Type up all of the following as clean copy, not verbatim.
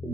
I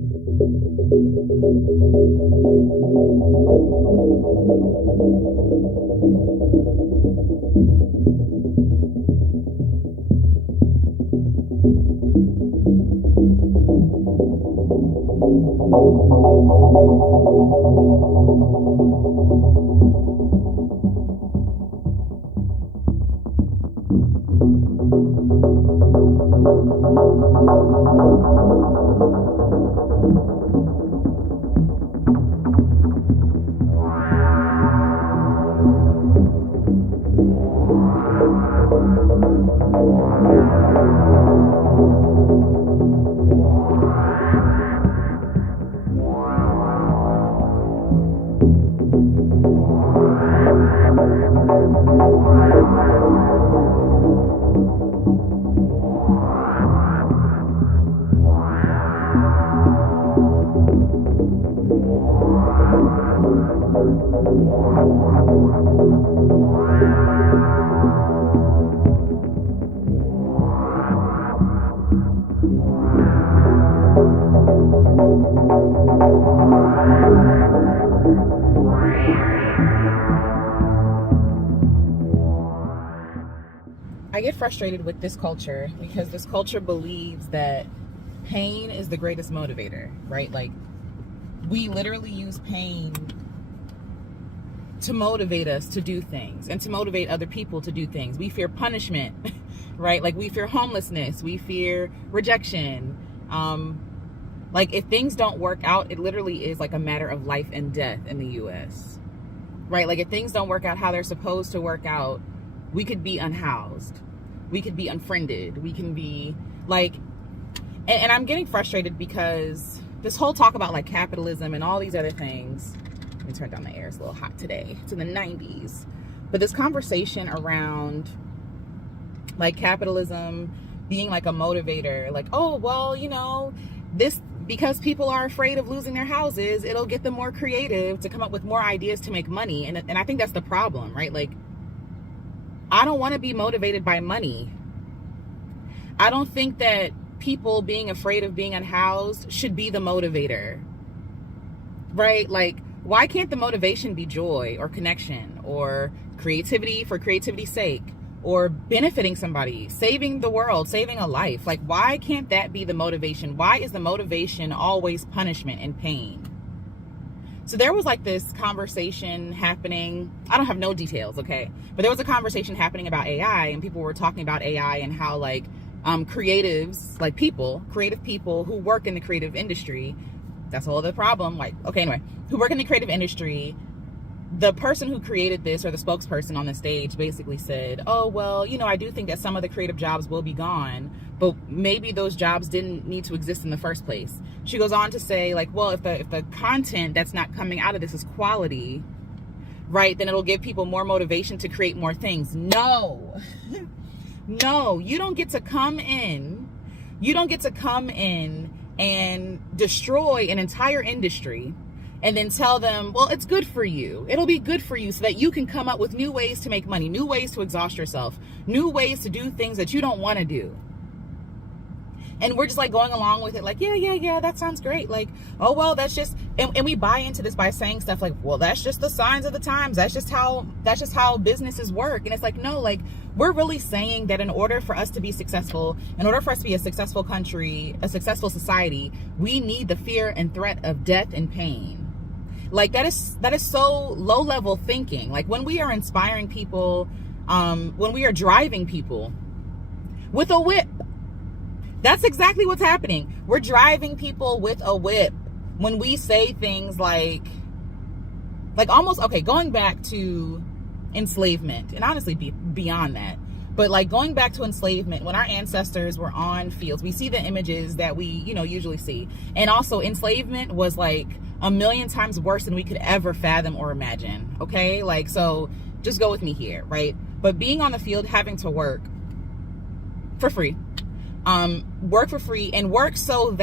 get frustrated with this culture because this culture believes that pain is the greatest motivator, right? Like, we literally use pain to motivate us to do things and to motivate other people to do things. We fear punishment, right? Like, we fear homelessness, we fear rejection. Like, if things don't work out, it literally is like a matter of life and death in the US, right? Like, if things don't work out how they're supposed to work out, we could be unhoused, we could be unfriended, we can be like, and I'm getting frustrated because this whole talk about like capitalism and all these other things. Let me turn down the air, it's a little hot today, it's in the 90s. But this conversation around like capitalism being like a motivator, like, oh, well, you know, this, because people are afraid of losing their houses, it'll get them more creative to come up with more ideas to make money. And I think that's the problem, right? Like, I don't want to be motivated by money. I don't think that people being afraid of being unhoused should be the motivator, right? Like, why can't the motivation be joy or connection or creativity for creativity's sake, or benefiting somebody, saving the world, saving a life? Like, why can't that be the motivation? Why is the motivation always punishment and pain? So there was like this conversation happening. I don't have no details, okay? But there was a conversation happening about AI, and people were talking about AI and how like creatives, like creative people who work in the creative industry, that's a whole other problem. Like, okay, anyway, who work in the creative industry, the person who created this, or the spokesperson on the stage, basically said, oh, well, you know, I do think that some of the creative jobs will be gone, but maybe those jobs didn't need to exist in the first place. She goes on to say, like, well, if the content that's not coming out of this is quality, right, then it'll give people more motivation to create more things. No, no, you don't get to come in. You don't get to come in and destroy an entire industry and then tell them, well, it's good for you. It'll be good for you so that you can come up with new ways to make money, new ways to exhaust yourself, new ways to do things that you don't want to do. And we're just like going along with it, like, yeah, that sounds great. Like, oh, well, that's just, and we buy into this by saying stuff like, well, that's just the signs of the times. That's just how businesses work. And it's like, no, like, we're really saying that in order for us to be successful, in order for us to be a successful country, a successful society, we need the fear and threat of death and pain. Like, that is so low level thinking. Like, when we are inspiring people, when we are driving people with a whip, that's exactly what's happening. We're driving people with a whip when we say things like almost, okay, going back to enslavement, and honestly beyond that, but like going back to enslavement, when our ancestors were on fields, we see the images that we, usually see. And also, enslavement was like a million times worse than we could ever fathom or imagine. Okay, like, so just go with me here, right? But being on the field, having to work for free, work for free, and work so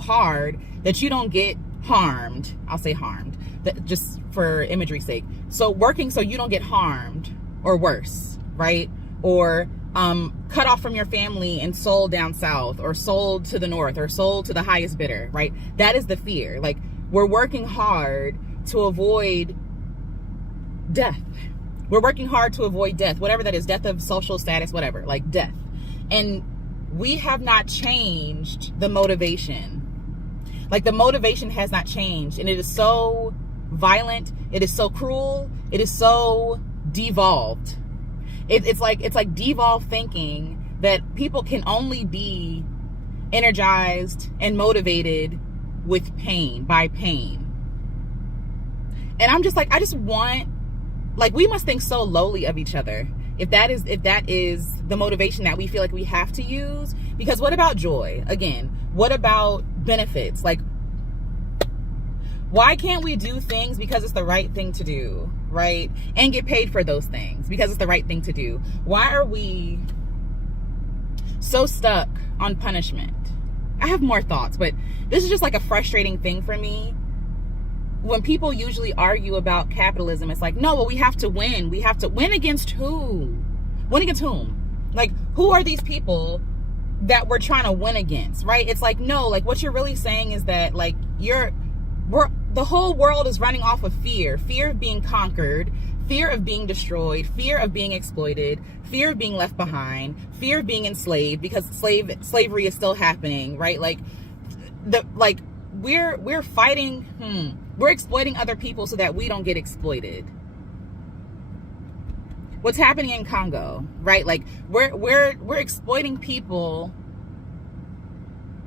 hard that you don't get harmed. I'll say harmed, that just for imagery's sake. So working so you don't get harmed or worse, right? Or cut off from your family and sold down south, or sold to the north, or sold to the highest bidder, right? That is the fear. Like, we're working hard to avoid death. We're working hard to avoid death, whatever that is, death of social status, whatever, like death. And we have not changed the motivation. Like, the motivation has not changed, and it is so violent, it is so cruel, it is so devolved. It's like devolved thinking that people can only be energized and motivated with pain, by pain. And I'm just like, I just want, like, we must think so lowly of each other if that is the motivation that we feel like we have to use. Because what about joy? Again, what about benefits? Like, why can't we do things because it's the right thing to do, right? And get paid for those things because it's the right thing to do? Why are we so stuck on punishment? I have more thoughts, but this is just like a frustrating thing for me. When people usually argue about capitalism, it's like, no, well, we have to win. We have to win against who? Win against whom? Like, who are these people that we're trying to win against, right? It's like, no, like, what you're really saying is that, like, the whole world is running off of fear of being conquered, fear of being destroyed, fear of being exploited, fear of being left behind, fear of being enslaved, because slavery is still happening, right? Like, we're fighting, we're exploiting other people so that we don't get exploited. What's happening in Congo, right? Like, we're exploiting people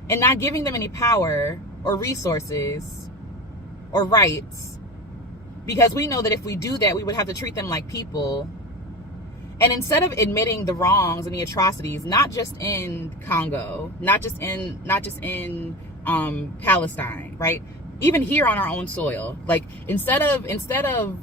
and not giving them any power or resources or rights, because we know that if we do that, we would have to treat them like people. And instead of admitting the wrongs and the atrocities, not just in Congo, not just in Palestine, right? Even here on our own soil, like, instead of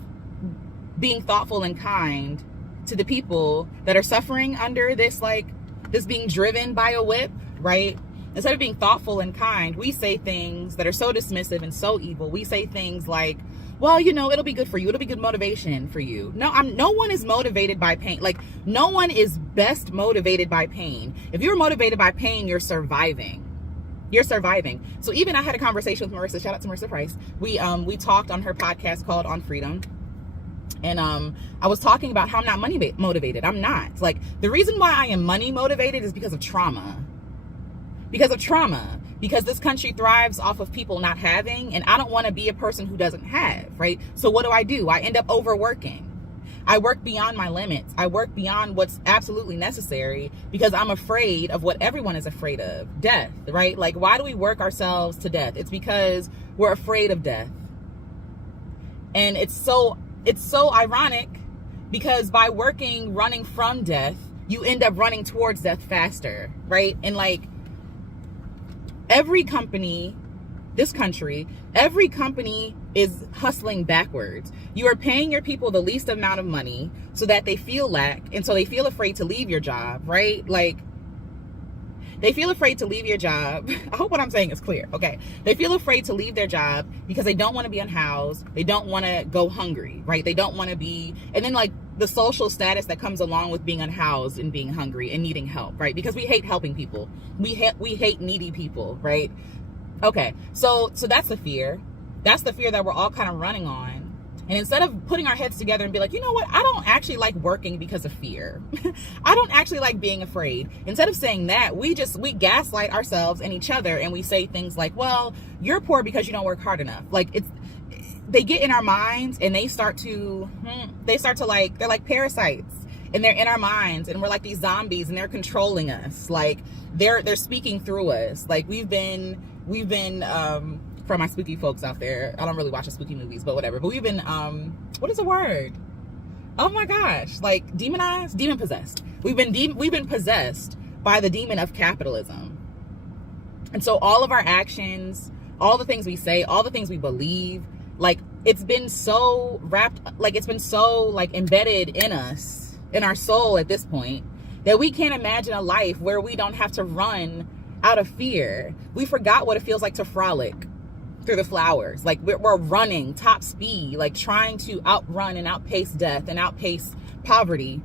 being thoughtful and kind to the people that are suffering under this, like, this being driven by a whip, right? Instead of being thoughtful and kind, we say things that are so dismissive and so evil. We say things like, well, you know, it'll be good for you. It'll be good motivation for you. No one is motivated by pain. Like, no one is best motivated by pain. If you're motivated by pain, you're surviving. You're surviving. So even I had a conversation with Marissa. Shout out to Marissa Price. We talked on her podcast called On Freedom. And I was talking about how I'm not money motivated. I'm not. Like, the reason why I am money motivated is because of trauma. Because this country thrives off of people not having, and I don't want to be a person who doesn't have, right? So what do? I end up overworking. I work beyond my limits. I work beyond what's absolutely necessary because I'm afraid of what everyone is afraid of, death, right? Like, why do we work ourselves to death? It's because we're afraid of death. And it's so ironic, because by running from death, you end up running towards death faster, right? And like, every company is hustling backwards. You are paying your people the least amount of money so that they feel lack, and so they feel afraid to leave your job, right? Like, they feel afraid to leave your job. I hope what I'm saying is clear, okay? They feel afraid to leave their job because they don't want to be unhoused. They don't want to go hungry, right? They don't want to be, and then like the social status that comes along with being unhoused and being hungry and needing help, right? Because we hate helping people. We hate needy people, right? Okay, so that's the fear. That's the fear that we're all kind of running on. And instead of putting our heads together and be like, you know what, I don't actually like working because of fear. I don't actually like being afraid. Instead of saying that, we gaslight ourselves and each other, and we say things like, well, you're poor because you don't work hard enough. Like, they get in our minds, and they start to like, they're like parasites, and they're in our minds, and we're like these zombies, and they're controlling us. Like, they're speaking through us. Like, we've been for my spooky folks out there, I don't really watch the spooky movies, but whatever. But we've been, what is the word? Oh my gosh, like demonized, demon possessed. We've been possessed by the demon of capitalism. And so all of our actions, all the things we say, all the things we believe, like, it's been so embedded in us, in our soul at this point, that we can't imagine a life where we don't have to run out of fear. We forgot what it feels like to frolic through the flowers. Like, we're running top speed, like trying to outrun and outpace death and outpace poverty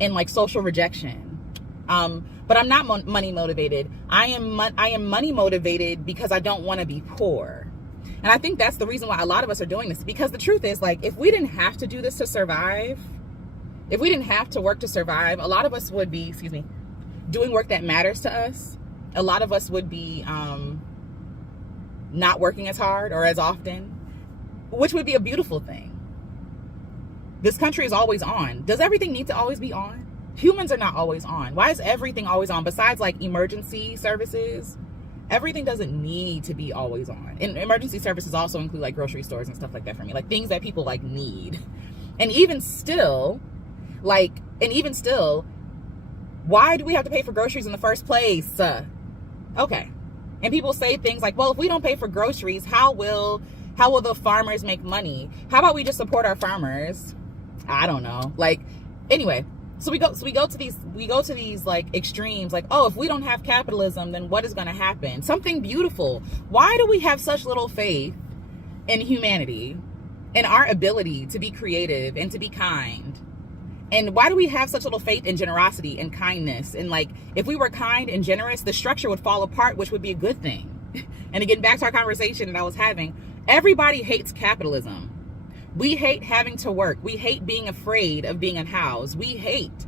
and like social rejection. But I'm not money motivated. I am money motivated because I don't want to be poor. And I think that's the reason why a lot of us are doing this, because the truth is, like, if we didn't have to do this to survive, if we didn't have to work to survive, a lot of us would be, doing work that matters to us. A lot of us would be not working as hard or as often, which would be a beautiful thing. This country is always on. Does everything need to always be on? Humans are not always on. Why is everything always on? Besides, like, emergency services, everything doesn't need to be always on. And emergency services also include, like, grocery stores and stuff like that for me, like things that people, like, need. And even still, why do we have to pay for groceries in the first place? Okay. And people say things like, well, if we don't pay for groceries, how will the farmers make money? How about we just support our farmers? I don't know. Like, anyway, so we go to these like extremes, like, oh, if we don't have capitalism, then what is going to happen? Something beautiful. Why do we have such little faith in humanity, in our ability to be creative and to be kind? And why do we have such little faith in generosity and kindness? And, like, if we were kind and generous, the structure would fall apart, which would be a good thing. And again, back to our conversation that I was having, everybody hates capitalism. We hate having to work. We hate being afraid of being unhoused. We hate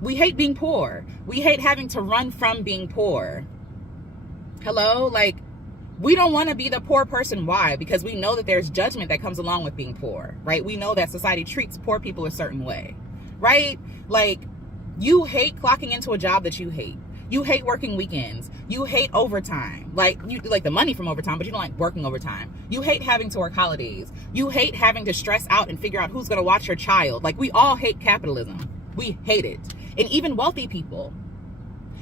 being poor. We hate having to run from being poor. Hello? Like, we don't want to be the poor person. Why? Because we know that there's judgment that comes along with being poor, right? We know that society treats poor people a certain way, right? Like, you hate clocking into a job that you hate. You hate working weekends. You hate overtime. Like, you like the money from overtime, but you don't like working overtime. You hate having to work holidays. You hate having to stress out and figure out who's going to watch your child. Like, we all hate capitalism. We hate it. And even wealthy people,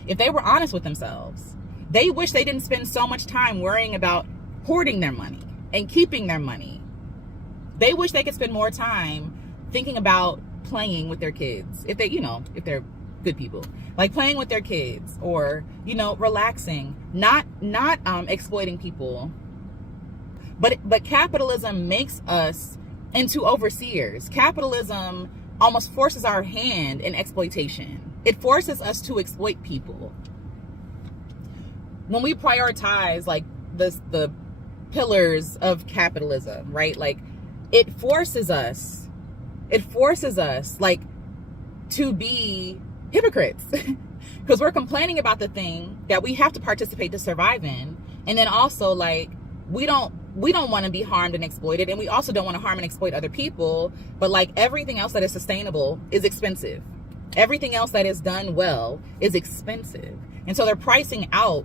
if they were honest with themselves, they wish they didn't spend so much time worrying about hoarding their money and keeping their money. They wish they could spend more time thinking about playing with their kids. If they, if they're good people, like playing with their kids, or, relaxing, not exploiting people. But capitalism makes us into overseers. Capitalism almost forces our hand in exploitation. It forces us to exploit people. When we prioritize, like, the pillars of capitalism, right? Like, it forces us, like, to be hypocrites. Because we're complaining about the thing that we have to participate to survive in. And then also, like, we don't want to be harmed and exploited, and we also don't want to harm and exploit other people. But, like, everything else that is sustainable is expensive. Everything else that is done well is expensive. And so they're pricing out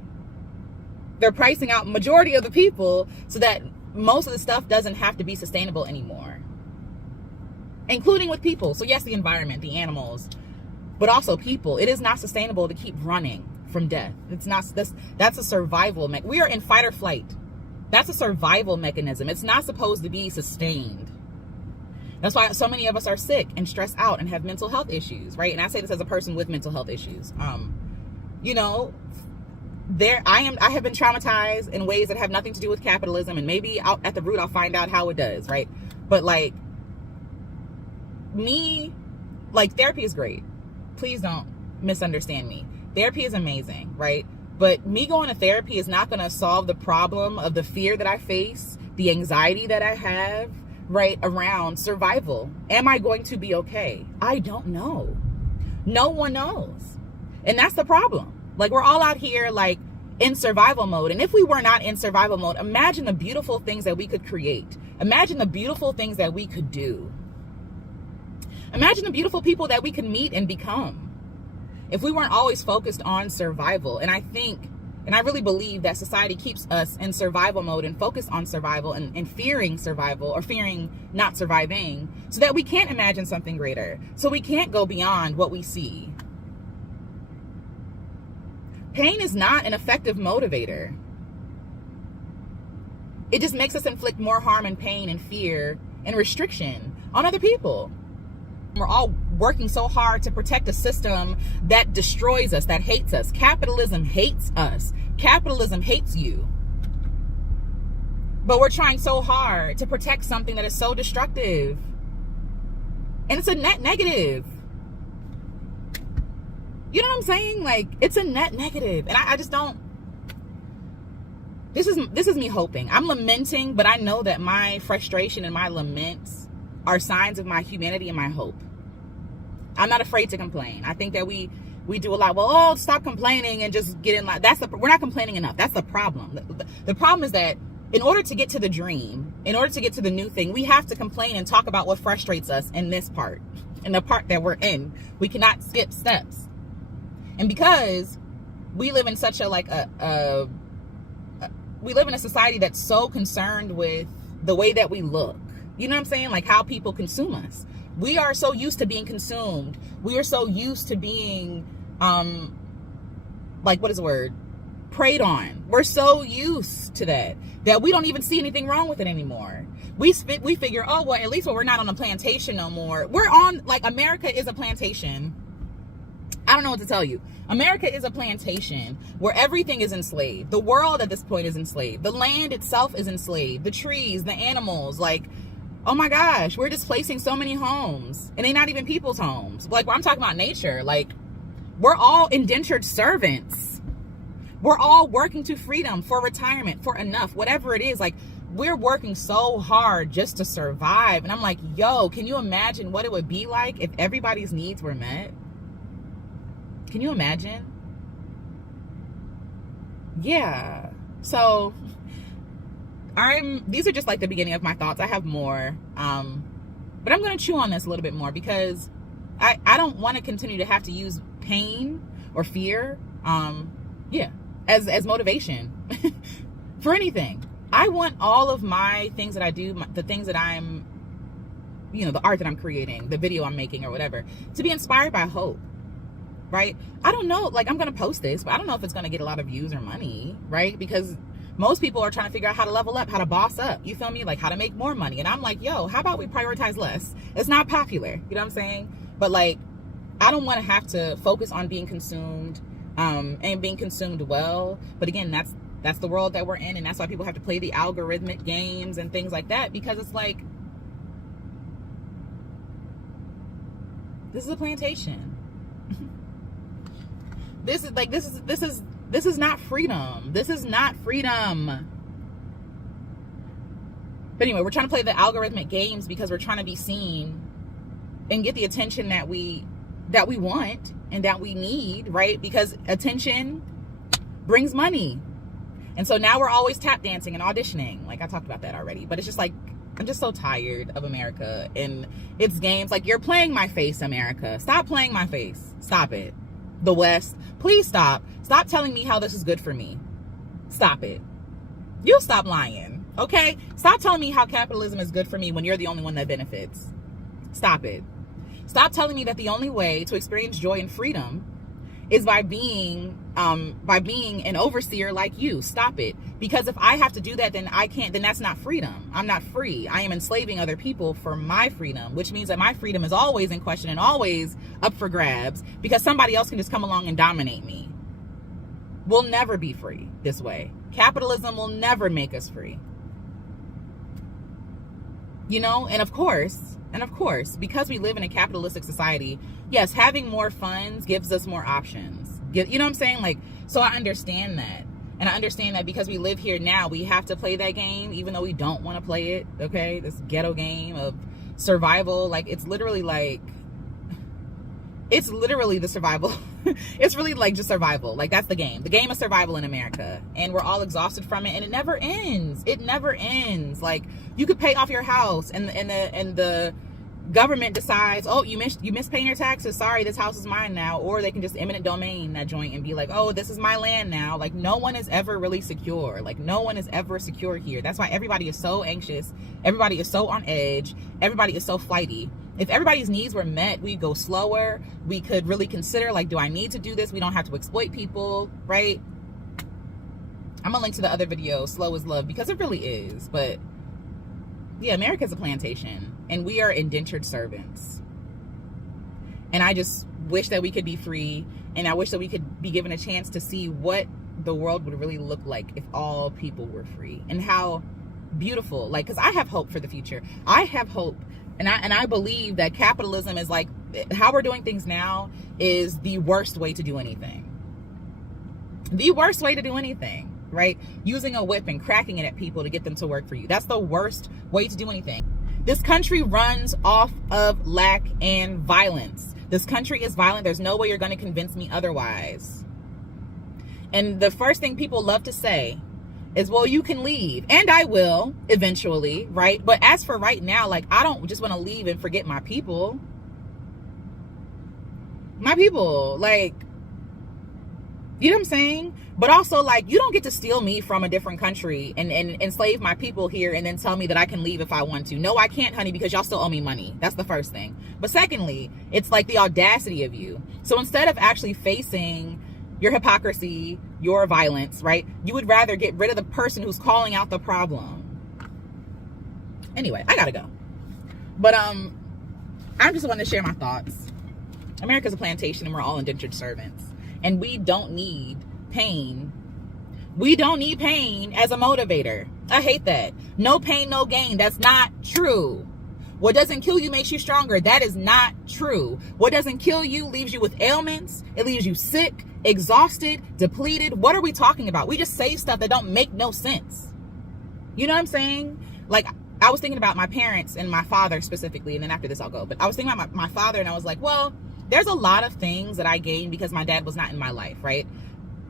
majority of the people so that most of the stuff doesn't have to be sustainable anymore, including with people. So yes, the environment, the animals, but also people. It is not sustainable to keep running from death. It's not. That's a survival we are in fight or flight. That's a survival mechanism. It's not supposed to be sustained. That's why so many of us are sick and stressed out and have mental health issues, right? And I say this as a person with mental health issues. I have been traumatized in ways that have nothing to do with capitalism, and maybe at the root I'll find out how it does, right? But, like, therapy is great. Please don't misunderstand me. Therapy is amazing, right? But me going to therapy is not going to solve the problem of the fear that I face, the anxiety that I have, right, around survival. Am I going to be okay? I don't know. No one knows. And that's the problem. Like, we're all out here, like, in survival mode. And if we were not in survival mode, imagine the beautiful things that we could create. Imagine the beautiful things that we could do. Imagine the beautiful people that we could meet and become if we weren't always focused on survival. And I really believe that society keeps us in survival mode and focused on survival and fearing survival, or fearing not surviving, so that we can't imagine something greater. So we can't go beyond what we see. Pain is not an effective motivator. It just makes us inflict more harm and pain and fear and restriction on other people. We're all working so hard to protect a system that destroys us, that hates us. Capitalism hates us. Capitalism hates you. But we're trying so hard to protect something that is so destructive. And it's a net negative. You know what I'm saying? Like, it's a net negative. And I just don't. This is me hoping. I'm lamenting, but I know that my frustration and my laments are signs of my humanity and my hope. I'm not afraid to complain. I think that we do a lot. Well, oh, stop complaining and just get in line. We're not complaining enough. That's the problem. The problem is that in order to get to the dream, in order to get to the new thing, we have to complain and talk about what frustrates us in this part, in the part that we're in. We cannot skip steps. And because we live in such a we live in a society that's so concerned with the way that we look. You know what I'm saying? Like how people consume us. We are so used to being consumed. We are so used to being, what is the word? Preyed on. We're so used to that we don't even see anything wrong with it anymore. We figure, oh, well, at least we're not on a plantation no more. We're on, America is a plantation. I don't know what to tell you. America is a plantation where everything is enslaved. The world at this point is enslaved. The land itself is enslaved. The trees, the animals, oh my gosh, we're displacing so many homes. And they're not even people's homes. I'm talking about nature. We're all indentured servants. We're all working to freedom, for retirement, for enough, whatever it is. We're working so hard just to survive. And I'm like, yo, can you imagine what it would be like if everybody's needs were met? Can you imagine? Yeah. So these are just the beginning of my thoughts. I have more. But I'm going to chew on this a little bit more because I don't want to continue to have to use pain or fear, as motivation for anything. I want all of my things that I do, the things that I'm, the art that I'm creating, the video I'm making or whatever, to be inspired by hope. Right? I don't know, I'm going to post this, but I don't know if it's going to get a lot of views or money, right? Because most people are trying to figure out how to level up, how to boss up, you feel me? How to make more money. And I'm like, yo, how about we prioritize less? It's not popular, you know what I'm saying? But I don't want to have to focus on being consumed, and being consumed well. But again, that's the world that we're in, and that's why people have to play the algorithmic games and things like that, because it's this is a plantation. This is not freedom. This is not freedom. But anyway, we're trying to play the algorithmic games because we're trying to be seen and get the attention that we want and that we need, right? Because attention brings money. And so now we're always tap dancing and auditioning. I talked about that already, but it's just I'm just so tired of America and its games. You're playing my face, America. Stop playing my face. Stop it. The West, please stop. Stop telling me how this is good for me. Stop it. You stop lying, okay? Stop telling me how capitalism is good for me when you're the only one that benefits. Stop it. Stop telling me that the only way to experience joy and freedom is by being an overseer like you. Stop it. Because if I have to do that, then that's not freedom. I'm not free. I am enslaving other people for my freedom, which means that my freedom is always in question and always up for grabs because somebody else can just come along and dominate me. We'll never be free this way. Capitalism will never make us free. And of course, because we live in a capitalistic society, yes, having more funds gives us more options. You know what I'm saying? So I understand that. And I understand that because we live here now, we have to play that game, even though we don't want to play it, okay? This ghetto game of survival. It's literally the survival. It's really just survival. That's the game. The game of survival in America. And we're all exhausted from it. And it never ends. It never ends. You could pay off your house and the government decides, oh, you missed paying your taxes. Sorry, this house is mine now. Or they can just eminent domain that joint and be oh, this is my land now. No one is ever really secure. No one is ever secure here. That's why everybody is so anxious. Everybody is so on edge. Everybody is so flighty. If everybody's needs were met, we'd go slower. We could really consider, do I need to do this? We don't have to exploit people, right? I'm gonna link to the other video, Slow is Love, because it really is. But yeah, America's a plantation and we are indentured servants. And I just wish that we could be free, and I wish that we could be given a chance to see what the world would really look like if all people were free, and how beautiful, because I have hope for the future. I have hope, and I believe that capitalism is how we're doing things now is the worst way to do anything. The worst way to do anything, right? Using a whip and cracking it at people to get them to work for you. That's the worst way to do anything. This country runs off of lack and violence. This country is violent. There's no way you're going to convince me otherwise. And the first thing people love to say is, well, you can leave. And I will eventually, right? But as for right now, like, I don't just want to leave and forget my people. My people, like, you know what I'm saying? But also, like, you don't get to steal me from a different country and enslave my people here and then tell me that I can leave if I want to. No, I can't, honey, because y'all still owe me money. That's the first thing. But secondly, it's like the audacity of you. So instead of actually facing your hypocrisy, your violence, right, you would rather get rid of the person who's calling out the problem. Anyway, I gotta go. But I just wanted to share my thoughts. America's a plantation and we're all indentured servants. And we don't need pain. We don't need pain as a motivator. I hate that. No pain, no gain. That's not true. What doesn't kill you makes you stronger. That is not true. What doesn't kill you leaves you with ailments. It leaves you sick, exhausted, depleted. What are we talking about? We just say stuff that don't make no sense. You know what I'm saying? Like, I was thinking about my parents and my father specifically, and then after this I'll go. But I was thinking about my father, and I was like, well, there's a lot of things that I gained because my dad was not in my life, right?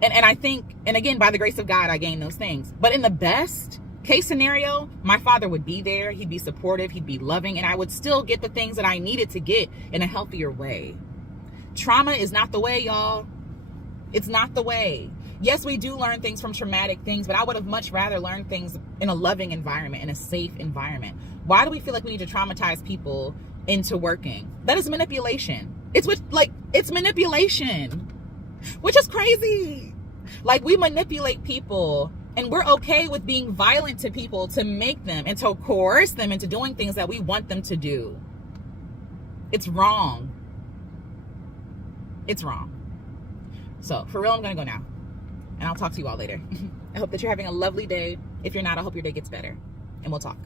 And I think, and again, by the grace of God, I gained those things. But in the best case scenario, my father would be there. He'd be supportive. He'd be loving. And I would still get the things that I needed to get in a healthier way. Trauma is not the way, y'all. It's not the way. Yes, we do learn things from traumatic things, but I would have much rather learned things in a loving environment, in a safe environment. Why do we feel like we need to traumatize people into working? That is manipulation. It's manipulation, which is crazy. Like, we manipulate people and we're okay with being violent to people to make them and to coerce them into doing things that we want them to do. It's wrong. It's wrong. So for real, I'm going to go now and I'll talk to you all later. I hope that you're having a lovely day. If you're not, I hope your day gets better and we'll talk.